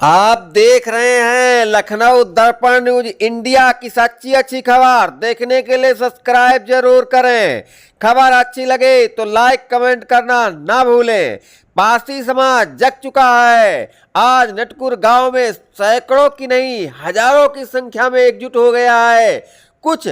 आप देख रहे हैं लखनऊ दर्पण न्यूज इंडिया की सच्ची अच्छी खबर। देखने के लिए सब्सक्राइब जरूर करें। खबर अच्छी लगे तो लाइक कमेंट करना ना भूलें। पारसी समाज जग चुका है। आज नटकुर गांव में सैकड़ों की नहीं हजारों की संख्या में एकजुट हो गया है। कुछ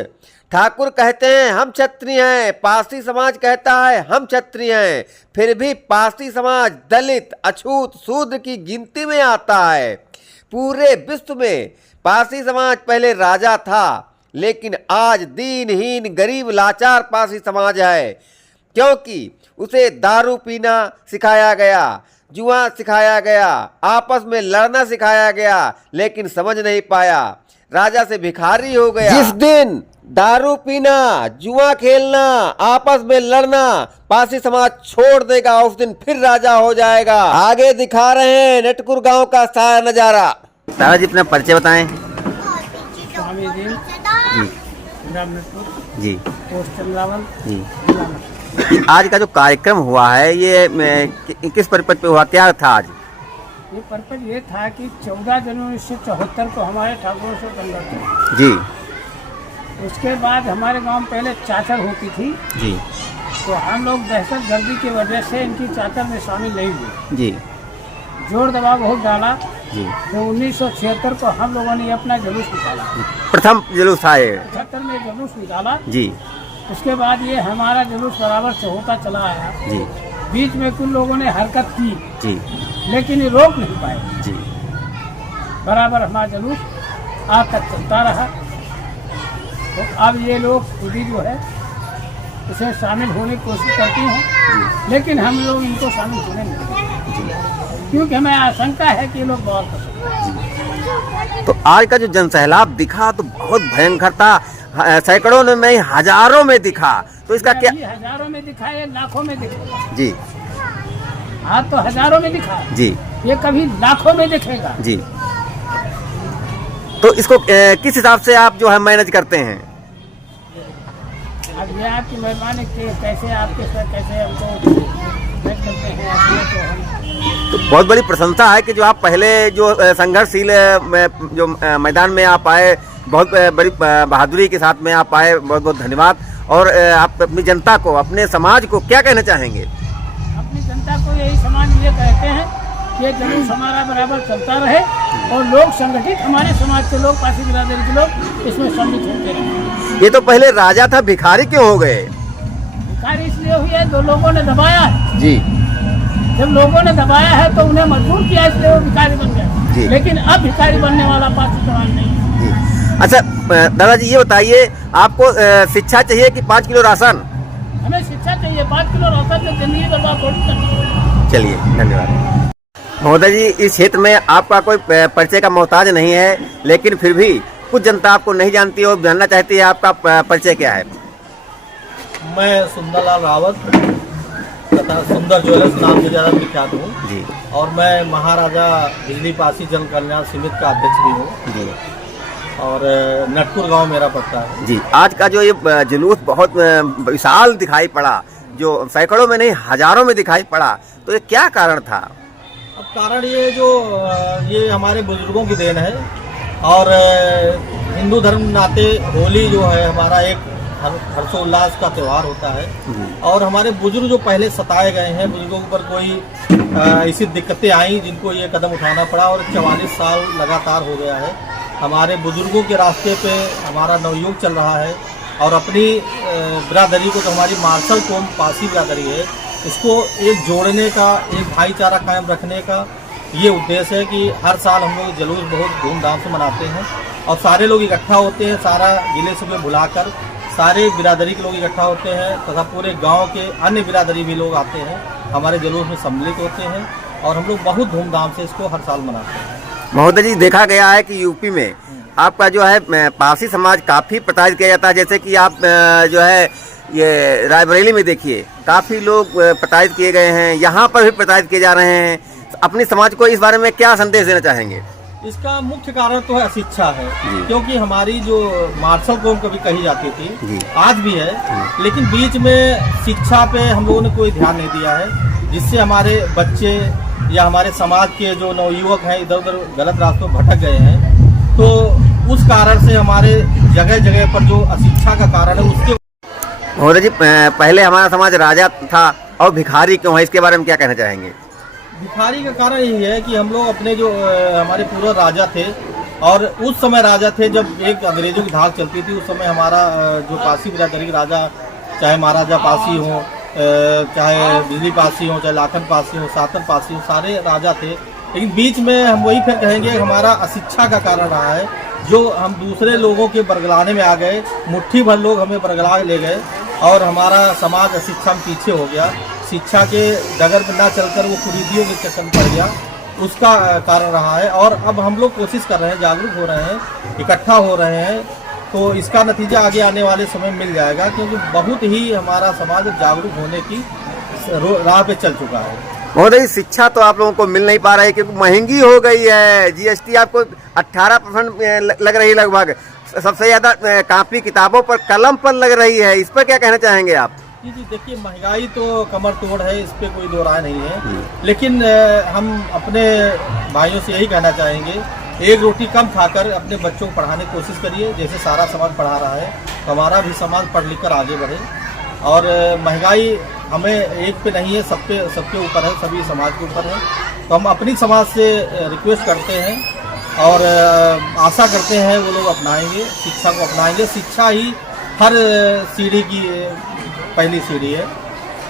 ठाकुर कहते हैं हम क्षत्रिय हैं, पारसी समाज कहता है हम क्षत्रिय हैं। फिर भी पारसी समाज दलित, अछूत, शूद्र की गिनती में आता है। पूरे विश्व में पारसी समाज पहले राजा था, लेकिन आज दीनहीन गरीब लाचार पारसी समाज है, क्योंकि उसे दारू पीना सिखाया गया, जुआ सिखाया गया, आपस में लड़ना सिखाया गया, लेकिन समझ नहीं पाया, राजा से भिखारी हो गया। जिस दिन दारू पीना, जुआ खेलना, आपस में लड़ना पारसी समाज छोड़ देगा, उस दिन फिर राजा हो जाएगा। आगे दिखा रहे हैं नटकुर गांव का सारा नजारा। दादा जी अपना परिचय बताएं। जी जी। आज का जो कार्यक्रम हुआ है ये किस परिपथ पे हुआ, क्या था आज? ये पर्पज ये था कि 14 जनवरी 1974 को हमारे ठाकुर से संघर्ष हुआ। जी। उसके बाद हमारे गांव में पहले चाचर होती थी जी। तो हम लोग दहशत गर्दी की वजह से इनकी चाचर में शामिल नहीं हुए। जी। जोर दबाव बहुत डाला। जी। तो 1976 को हम लोगों ने अपना जुलूस निकाला। प्रथम जुलूस था ये। 76 में जुलूस निकाला। जी। उसके बाद ये हमारा जुलूस बराबर से होता चला आया। जी। बीच में कुछ लोगों ने हरकत की। जी। लेकिन ये रोक नहीं पाए। जी। बराबर हमारा जुलूस आज तक चलता रहा। तो अब ये लोग खुद ही जो है इसे शामिल होने की कोशिश करती हैं, लेकिन हम लोग इनको शामिल होने नहीं देते, क्योंकि हमें आशंका है कि ये लोग बहुत कर सकते हैं। तो आज का जो जनसैलाब दिखा तो बहुत भयंकर था, सैकड़ों में हजारों में दिखा, तो इसका क्या? हजारों में दिखा या लाखों में दिखेगा? जी। आज तो हजारों में दिखा जी, ये कभी लाखों में दिखेगा। जी। तो इसको किस हिसाब से आप जो है मैनेज करते हैं? अब ये आपकी मेहरबानी कैसे आपके साथ कैसे हमको मैनेज करते हैं। तो बहुत बड़ी प्रशंसा है कि जो आप पहले जो संघर्षशील जो मैदान में आप आए, बहुत बड़ी बहादुरी के साथ में आप आए, बहुत बहुत धन्यवाद। और आप अपनी जनता को, अपने समाज को क्या कहना चाहेंगे? अपनी जनता को यही समाज ये कहते हैं कि ये जुलूस हमारा बराबर चलता रहे और लोग संगठित, हमारे समाज के लोग, पारसी बिरादरी के लोग इसमें सम्मिलित होते रहे। ये तो पहले राजा था, भिखारी क्यों हो गए? भिखारी इसलिए हुई है जो लोगों ने दबाया है। जी। जब लोगों ने दबाया है तो उन्हें मजबूर किया, इसलिए वो भिखारी बन गए। लेकिन अब भिखारी बनने वाला पारसी समाज नहीं है। जी। अच्छा दादाजी ये बताइए, आपको शिक्षा चाहिए कि 5 किलो राशन? हमें शिक्षा चाहिए। 5 किलो राशन से जिंदगी बर्बाद थोड़ी करनी। चलिए, धन्यवाद। महोदय जी, इस क्षेत्र में आपका कोई परिचय का मोहताज नहीं है, लेकिन फिर भी कुछ जनता आपको नहीं जानती और जानना चाहती है, आपका परिचय क्या है? मैं सुंदरलाल रावत तथा सुंदर ज्वेलर्स नाम से ज़्यादा विख्यात हूँ जी। और मैं महाराजा बिजली पासी जन कल्याण समिति का अध्यक्ष भी हूँ जी। और नटकुर गांव मेरा पड़ता है जी। आज का जो ये जुलूस बहुत विशाल दिखाई पड़ा, जो सैकड़ों में नहीं हजारों में दिखाई पड़ा, तो ये क्या कारण था? अब कारण ये हमारे बुजुर्गों की देन है। और हिंदू धर्म नाते होली जो है हमारा एक हर्षोल्लास का त्यौहार होता है। और हमारे बुजुर्ग जो पहले सताए गए हैं, बुजुर्गों पर कोई ऐसी दिक्कतें आई जिनको ये कदम उठाना पड़ा, और 44 साल लगातार हो गया है। हमारे बुजुर्गों के रास्ते पे हमारा नवयुग चल रहा है। और अपनी बिरादरी को, तो हमारी मार्शल कौम पारसी बिरादरी है, इसको एक जोड़ने का, एक भाईचारा कायम रखने का ये उद्देश्य है कि हर साल हम लोग जुलूस बहुत धूमधाम से मनाते हैं और सारे लोग इकट्ठा होते हैं। सारा गिले सुबह बुलाकर सारे बिरादरी के लोग इकट्ठा होते हैं तथा पूरे गांव के अन्य बिरादरी भी लोग आते हैं, हमारे जुलूस में सम्मिलित होते हैं और हम लोग बहुत धूमधाम से इसको हर साल मनाते हैं। महोदय जी, देखा गया है कि यूपी में आपका जो है पारसी समाज काफ़ी प्रताड़ित किया जाता है। जैसे कि आप जो है ये रायबरेली में देखिए, काफ़ी लोग प्रताड़ित किए गए हैं, यहाँ पर भी प्रताड़ित किए जा रहे हैं। अपने समाज को इस बारे में क्या संदेश देना चाहेंगे? इसका मुख्य कारण तो है अशिक्षा है, क्योंकि हमारी जो मार्शल कौम कभी कही जाती थी, आज भी है, लेकिन बीच में शिक्षा पे हम लोगों ने कोई ध्यान नहीं दिया है। जिससे हमारे बच्चे या हमारे समाज के जो नवयुवक हैं इधर उधर गलत रास्तों में भटक गए हैं। तो उस कारण से हमारे जगह जगह पर जो अशिक्षा का कारण है उसके। महोदय जी, पहले हमारा समाज राजा था और भिखारी क्यों है, इसके बारे में क्या कहना चाहेंगे? भिखारी का कारण यही है कि हम लोग अपने जो हमारे पूर्व राजा थे, और उस समय राजा थे जब एक अंग्रेजों की धाक चलती थी, उस समय हमारा जो पासी बिरादरी के राजा, चाहे महाराजा पासी हो, चाहे बिजली पासी हो, चाहे लाखन पासी हो, सातन पासी हो, सारे राजा थे। लेकिन बीच में हम वही फिर कहेंगे हमारा अशिक्षा का कारण रहा है, जो हम दूसरे लोगों के बरगलाने में आ गए, मुट्ठी भर लोग हमें बरगला ले गए और हमारा समाज अशिक्षा में पीछे हो गया। शिक्षा के डगर पर ना चलकर वो कुरीतियों के चक्कर में पड़ गया, उसका कारण रहा है। और अब हम लोग कोशिश कर रहे हैं, जागरूक हो रहे हैं, इकट्ठा हो रहे हैं, तो इसका नतीजा आगे आने वाले समय में मिल जाएगा, क्योंकि बहुत ही हमारा समाज जागरूक होने की राह पे चल चुका है। महोदय, शिक्षा तो आप लोगों को मिल नहीं पा रही क्योंकि महंगी हो गई है। जीएसटी आपको 18% लग रही है लगभग। सबसे ज्यादा कॉपी किताबों पर, कलम पर लग रही है। इस पर क्या कहना चाहेंगे आप? जी देखिए, महंगाई तो कमर तोड़ है, इस पे कोई दो राय नहीं है। लेकिन हम अपने भाइयों से यही कहना चाहेंगे, एक रोटी कम खाकर अपने बच्चों को पढ़ाने की कोशिश करिए। जैसे सारा समाज पढ़ा रहा है, तो हमारा भी समाज पढ़ लिख कर आगे बढ़े। और महंगाई हमें एक पे नहीं है, सबके ऊपर है, सभी समाज के ऊपर है। तो हम अपनी समाज से रिक्वेस्ट करते हैं और आशा करते हैं वो लोग अपनाएंगे, शिक्षा को अपनाएंगे। शिक्षा ही हर सीढ़ी की पहली सीढ़ी है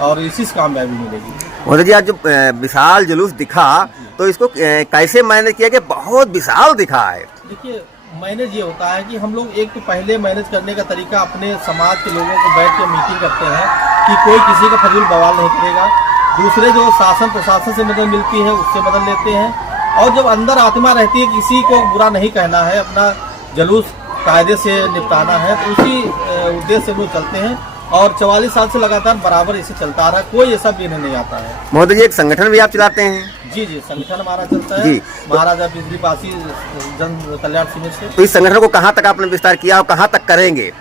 और इसी से कामयाबी मिलेगी। महोदय जी, आज जो विशाल जुलूस दिखा, तो इसको कैसे मैनेज किया कि बहुत विशाल दिखा है? देखिए, मैनेज ये होता है कि हम लोग एक तो पहले मैनेज करने का तरीका अपने समाज के लोगों को बैठ के मीटिंग करते हैं कि कोई किसी का फजूल बवाल नहीं करेगा। दूसरे जो शासन प्रशासन से मदद मिलती है उससे मदद लेते हैं। और जब अंदर आत्मा रहती है किसी को बुरा नहीं कहना है, अपना जुलूस कायदे से निपटाना है, तो उसी उद्देश्य से लोग चलते हैं। और 44 साल से लगातार बराबर इसे चलता आ रहा है, कोई ऐसा भी नहीं आता है। महोदय जी, एक संगठन भी आप चलाते हैं? जी, संगठन हमारा चलता है महाराजा बिजली पासी जन कल्याण समिति से। तो इस संगठन को कहाँ तक आपने विस्तार किया और कहाँ तक करेंगे?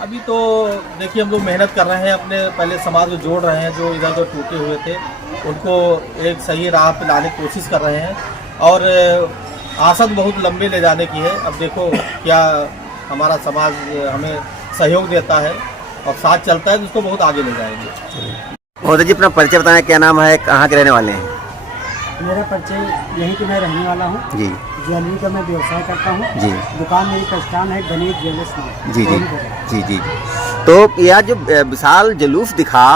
अभी तो देखिए, हम लोग मेहनत कर रहे हैं, अपने पहले समाज को जोड़ रहे हैं, जो इधर उधर टूटे हुए थे उनको एक सही राह पे लाने की कोशिश कर रहे हैं। और आशा तो बहुत लंबे ले जाने की है। अब देखो क्या हमारा समाज हमें सहयोग देता है और साथ चलता है, तो उसको बहुत आगे ले जाएंगे। महोदय जी, अपना परिचय बताएं, क्या नाम है, कहाँ के रहने वाले हैं? मेरा परिचय यहीं के मैं रहने वाला हूँ जी। ज्वेलरी का मैं व्यवसाय करता हूँ जी। दुकान मेरी पहचान है गणेश ज्वेलर्स नाम। जी जी जी जी। तो यह जो विशाल जुलूस दिखा,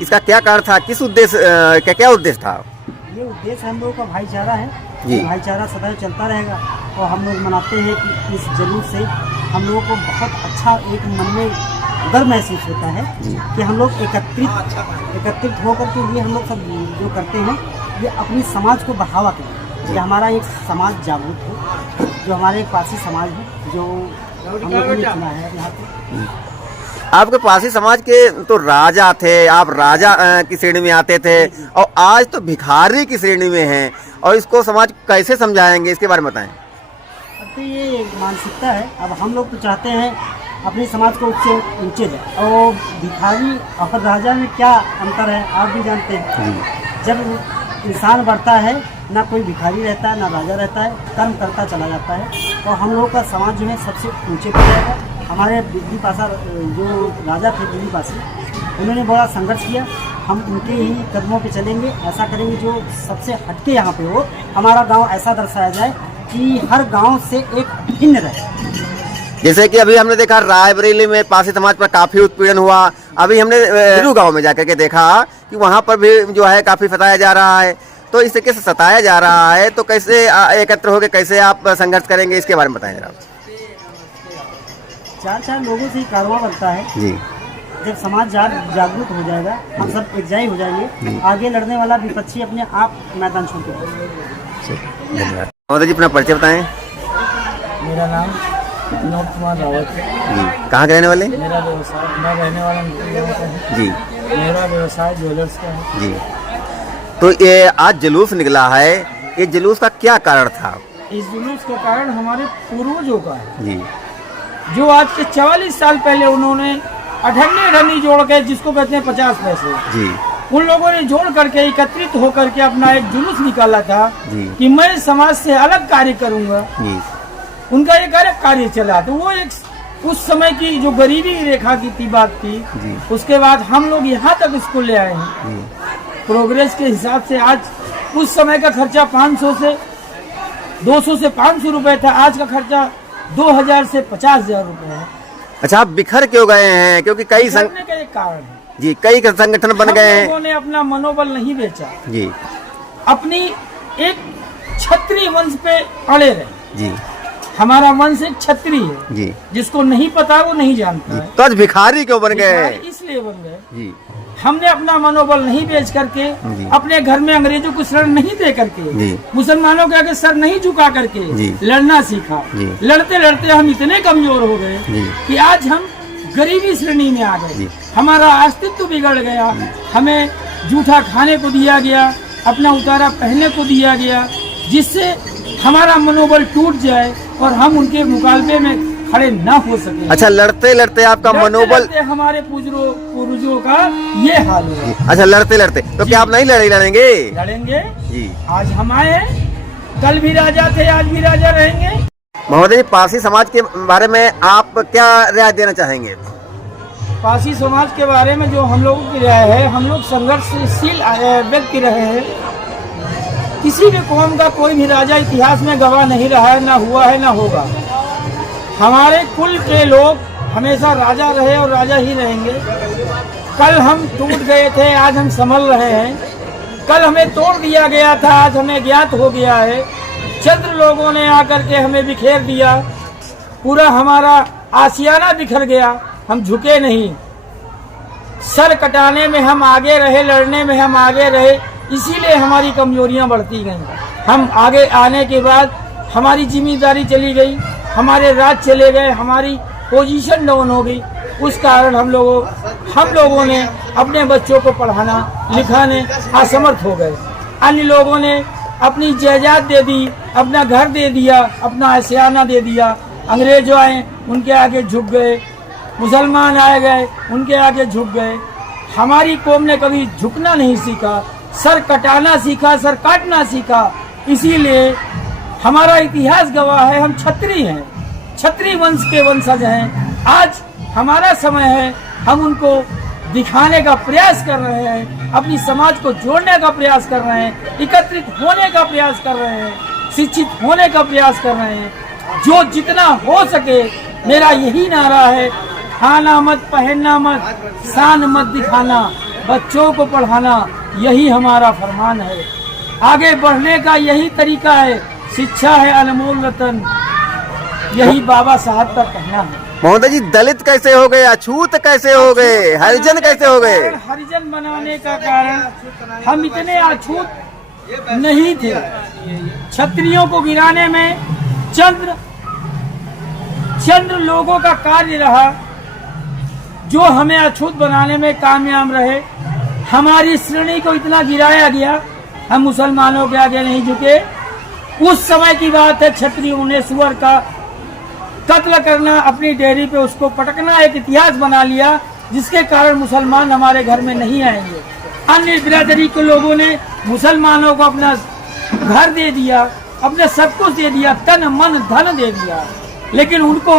इसका क्या कारण था, किस उद्देश्य, क्या उद्देश्य था? ये उद्देश्य हम लोगों का भाईचारा है जी। भाईचारा सदैव चलता रहेगा। और हम लोग मनाते हैं कि इस जुलूस से हम लोगों को बहुत अच्छा एक मन में गर्व महसूस होता है कि हम लोग एकत्रित होकर के ये हम लोग सब जो करते हैं, ये अपनी समाज को बढ़ावा करें, कि हमारा एक समाज जागरूक हो, जो हमारे एक पासी समाज है, जो हम लोगों ने चुना है यहाँ पे। आपके पासी समाज के तो राजा थे, आप राजा की श्रेणी में आते थे, और आज तो भिखारी की श्रेणी में हैं, और इसको समाज कैसे समझाएंगे, इसके बारे में बताएं। अब तो ये मानसिकता है। अब हम लोग तो चाहते हैं अपने समाज को ऊंचे जाए, और भिखारी और राजा में क्या अंतर है आप भी जानते हैं। जब इंसान बढ़ता है, ना कोई भिखारी रहता है ना राजा रहता है, कर्म करता चला जाता है, और हम लोग का समाज जो है सबसे ऊंचे पर जाएगा। हमारे बिजली पासा जो राजा थे बिजली पासी, उन्होंने बड़ा संघर्ष किया, हम उनके ही कदमों पे चलेंगे। ऐसा करेंगे जो सबसे हटके यहाँ पे हो, हमारा गांव ऐसा दर्शाया जाए कि हर गांव से एक भिन्न रहे। जैसे कि अभी हमने देखा रायबरेली में पासी समाज पर काफी उत्पीड़न हुआ। अभी हमने रू गांव में जाकर के देखा कि वहां पर भी जो है काफी सताया जा रहा है। तो इस तरीके से सताया जा रहा है, तो कैसे एकत्र होकर कैसे आप संघर्ष करेंगे, इसके बारे में बताएं जरा। चार लोगों से ही कारवां बनता है जी। जब समाज जागरूक हो जाएगा, हम सब एकजुट हो जाएंगे, आगे लड़ने वाला विपक्षी अपने आप मैदान छोड़ देगा। धन्यवाद। महोदय जी, अपना परिचय बताएं। मेरा नाम विनोद कुमार रावत है जी। कहाँ के रहने वाले? मेरा व्यवसाय, मैं रहने वाला है जी। मेरा व्यवसाय ज्वेलर्स का है जी। तो ये आज जुलूस निकला है, ये जुलूस का क्या कारण था? इस जुलूस का कारण हमारे पूर्वजों का है जी। जो आज के 44 साल पहले उन्होंने अठन्नी जोड़ के, जिसको कहते हैं 50 पैसे जी, उन लोगों ने जोड़ करके एकत्रित होकर के अपना एक जुलूस निकाला था जी। कि मैं समाज से अलग कार्य करूंगा। जी उनका एक अलग कार्य चला, तो वो एक उस समय की जो गरीबी रेखा की बात थी। जी। उसके बाद हम लोग यहाँ तक इसको ले आए हैं। जी प्रोग्रेस के हिसाब से आज उस समय का खर्चा 500 से 200 से 500 रुपए था, आज का खर्चा 2000 से 50,000 रुपए है। अच्छा, आप बिखर क्यों गए हैं? क्योंकि कई करने का एक कारण है, जी कई संगठन बन गए हम हैं। लोगों ने अपना मनोबल नहीं बेचा, जी अपनी एक क्षत्रिय वंश पे अड़े रहे। जी हमारा वंश एक क्षत्रिय है, जी जिसको नहीं पता वो नहीं जानता है। तो आज भिखारी क्यों बन गए? इसलिए बन गए, जी हमने अपना मनोबल नहीं बेच करके, जी। अपने घर में अंग्रेजों को शरण नहीं दे करके, जी। मुसलमानों के आगे सर नहीं झुका करके जी। लड़ना सीखा। जी। लड़ते लड़ते हम इतने कमजोर हो गए जी। कि आज हम गरीबी श्रेणी में आ गए। जी। हमारा अस्तित्व बिगड़ गया, हमें जूठा खाने को दिया गया, अपना उतारा पहनने को दिया गया, जिससे हमारा मनोबल टूट जाए और हम उनके मुकाबले में खड़े न हो सके। अच्छा, लड़ते लड़ते आपका मनोबल, लड़ते हमारे पूर्वजों का ये हाल हुआ। अच्छा लड़ते लड़ते तो क्या आप नहीं लड़ेंगे? लड़ेंगे जी। आज हम आए, कल भी राजा थे, आज भी राजा रहेंगे। महोदय जी, पारसी समाज के बारे में आप क्या राय देना चाहेंगे? पारसी समाज के बारे में जो हम लोगों की राय है, हम लोग संघर्षशील व्यक्ति रहे हैं। किसी भी कौम का कोई भी राजा इतिहास में गवाह नहीं रहा है, ना हुआ है, ना होगा। हमारे कुल के लोग हमेशा राजा रहे और राजा ही रहेंगे। कल हम टूट गए थे, आज हम संभल रहे हैं। कल हमें तोड़ दिया गया था, आज हमें ज्ञात हो गया है। चंद्र लोगों ने आकर के हमें बिखेर दिया, पूरा हमारा आशियाना बिखर गया, हम झुके नहीं। सर कटाने में हम आगे रहे, लड़ने में हम आगे रहे, इसीलिए हमारी कमजोरियां बढ़ती गईं। हम आगे आने के बाद हमारी जिम्मेदारी चली गई, हमारे राज चले गए, हमारी पोजीशन डाउन हो गई। उस कारण हम लोगों ने अपने बच्चों को पढ़ाना लिखाने असमर्थ हो गए। अन्य लोगों ने अपनी जायदाद दे दी, अपना घर दे दिया, अपना आशियाना दे दिया। अंग्रेज आए, उनके आगे झुक गए। मुसलमान आए गए, उनके आगे झुक गए। हमारी कौम ने कभी झुकना नहीं सीखा, सर कटाना सीखा, सर काटना सीखा। इसीलिए हमारा इतिहास गवाह है, हम क्षत्रिय हैं, क्षत्रिय वंश के वंशज हैं। आज हमारा समय है, हम उनको दिखाने का प्रयास कर रहे हैं, अपनी समाज को जोड़ने का प्रयास कर रहे हैं, एकत्रित होने का प्रयास कर रहे हैं, शिक्षित होने का प्रयास कर रहे हैं। जो जितना हो सके, मेरा यही नारा है, खाना मत, पहनना मत, शान मत दिखाना, बच्चों को पढ़ाना, यही हमारा फरमान है। आगे बढ़ने का यही तरीका है, शिक्षा है अनमोल रतन, यही बाबा साहब का कहना है। महोदय जी, दलित कैसे हो गए, अछूत कैसे हो गए, हरिजन कैसे हो गए? हरिजन बनाने का कारण हम इतने अछूत नहीं थे। क्षत्रियों को गिराने में चंद्र लोगों का कार्य रहा, जो हमें अछूत बनाने में कामयाब रहे। हमारी श्रेणी को इतना गिराया गया, हम मुसलमानों के आगे नहीं झुके। उस समय की बात है, क्षत्रियों ने सुअर का कत्ल करना, अपनी डेयरी पे उसको पटकना एक इतिहास बना लिया, जिसके कारण मुसलमान हमारे घर में नहीं आएंगे। अन्य बिरादरी के लोगों ने मुसलमानों को अपना घर दे दिया, अपने सब कुछ दे दिया, तन मन धन दे दिया, लेकिन उनको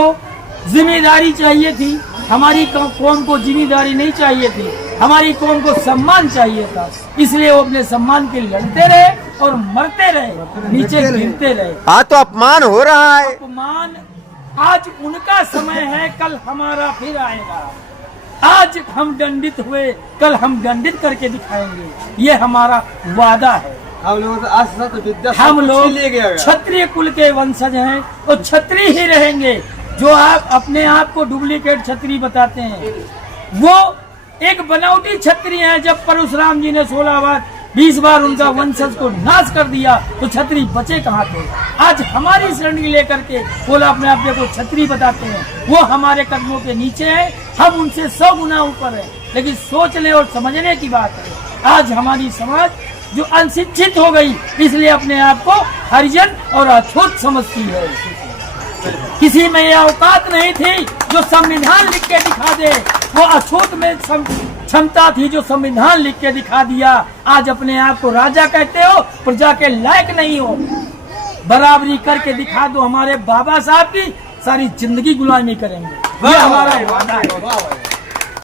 जिम्मेदारी चाहिए थी। हमारी कौम को जिम्मेदारी नहीं चाहिए थी, हमारी कौम को सम्मान चाहिए था। इसलिए वो अपने सम्मान के लिए लड़ते रहे और मरते रहे, नीचे गिरते रहे। आज तो अपमान हो रहा है। अपमान आज उनका समय है, कल हमारा फिर आएगा। आज हम दंडित हुए, कल हम दंडित करके दिखाएंगे, ये हमारा वादा है। हम लोग क्षत्रिय कुल के वंशज हैं और क्षत्रिय ही रहेंगे। जो आप अपने आप को डुप्लीकेट क्षत्रिय बताते हैं, वो एक बनावटी क्षत्रिय है। जब परशुराम जी ने 16 बार 20 बार उनका वंशज को नाश कर दिया, तो क्षत्रिय बचे कहाँ थे? आज हमारी श्रेणी लेकर के बोला अपने आप को क्षत्रिय बताते हैं, वो हमारे कदमों के नीचे है, हम उनसे 100 गुना ऊपर है। लेकिन सोचने और समझने की बात है, आज हमारी समाज जो अनशिक्षित हो गई, इसलिए अपने आप को हरिजन और अछूत समझती है। किसी में यह औकात नहीं थी जो संविधान लिख के दिखा दे, वो अछूत में क्षमता थी जो संविधान लिख के दिखा दिया। आज अपने आप को राजा कहते हो, प्रजा के लायक नहीं हो। बराबरी करके दिखा दो, हमारे बाबा साहब की सारी जिंदगी गुलामी करेंगे, ये हमारा वादा है।